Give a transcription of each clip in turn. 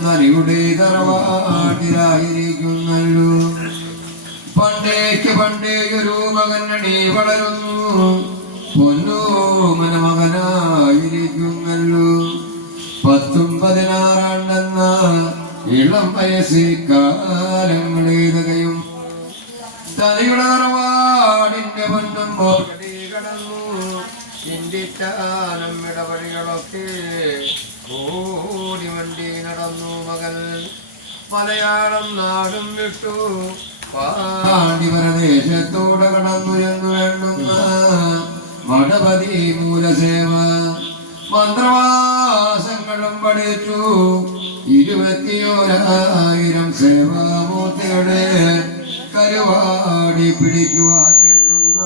നരിയുടെ തറവാട്ടിലായിരിക്കുന്നല്ലോ. പണ്ടേക്ക് പണ്ടേ ഒരു മകനടി വളരുന്നു. പൊന്നു മനമകനായിരിക്കുന്നല്ലോ. പത്തും പതിനാറാണ്ടെന്ന ഇളം വയസ്സിൽ കാലങ്ങളേതകയും തലയുടെ തറവാടിന്റെ പൊന്നും പോകട്ടെ ചിന്തിച്ചാലും ഇടവഴികളൊക്കെ ഓടി വണ്ടി നടന്നു മകൾ. മലയാളം നാടും വിട്ടു. പാടി പരദേശത്തോടെ കടന്നു എന്ന് വേണ്ടുന്ന മഠപതി മൂലസേവ മന്ത്രവാസങ്ങളും പഠിച്ചു. ഇരുപത്തിയോരായിരം സേവാമൂർത്തികളെ കരുവാടി പിടിക്കുവാൻ വേണ്ടുന്ന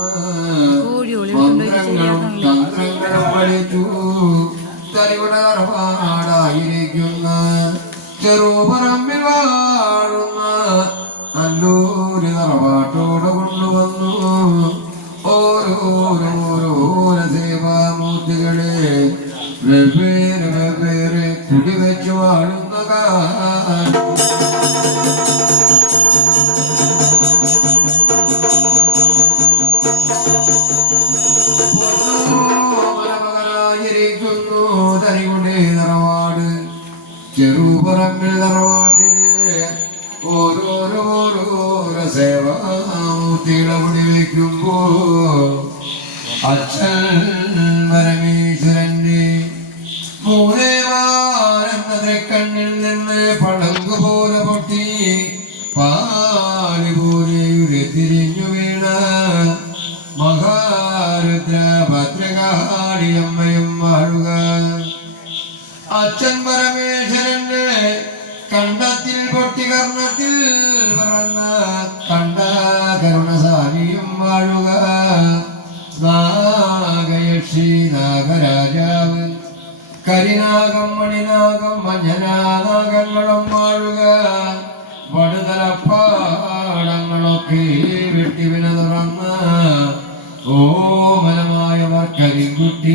മന്ത്രങ്ങളും പഠിച്ചു തരിവിടാർപാടായിരിക്കുന്ന ചെറുപറമ്പിൽ വാഴുന്ന നല്ലൂര് തറവാട്ടോടെ കൊണ്ടുവന്നു. ഓരോരോരോര സേവാമൂർത്തികളെ വെവ്വേറെ വെവ്വേറെ കുടിവെച്ചു വാഴുന്ന കാലം ചെറുപറമ്പിൽ തറവാട്ടിന് ഓരോരോരോരോ സേവാമൂർത്തികളെ വയ്ക്കുമ്പോ അച്ഛൻ പരമേശ്വരന്റെ മൂലേവാരെന്ന കണ്ണിൽ നിന്ന് പോലെ പൊട്ടി പാലി പോലെ തിരിഞ്ഞു വീണ മഹാരുദ്ര ഭദ്രകാളിയമ്മയും വാഴുക അച്ഛൻ പരമേശ്വരന്റെ കണ്ടത്തിൽ പൊട്ടി കർണത്തിൽ പറന്ന കണ്ട കരുണസാരിയും വാഴുക. നാഗയക്ഷി നാഗരാജാവ് കരിനാഗം മണിനാഗം മഞ്ഞനാഗങ്ങളും വാഴുക. വടുതലപ്പാടങ്ങളൊക്കെ വെട്ടിവിന തുറന്ന ഓമലമായവർ കരിങ്കുട്ടി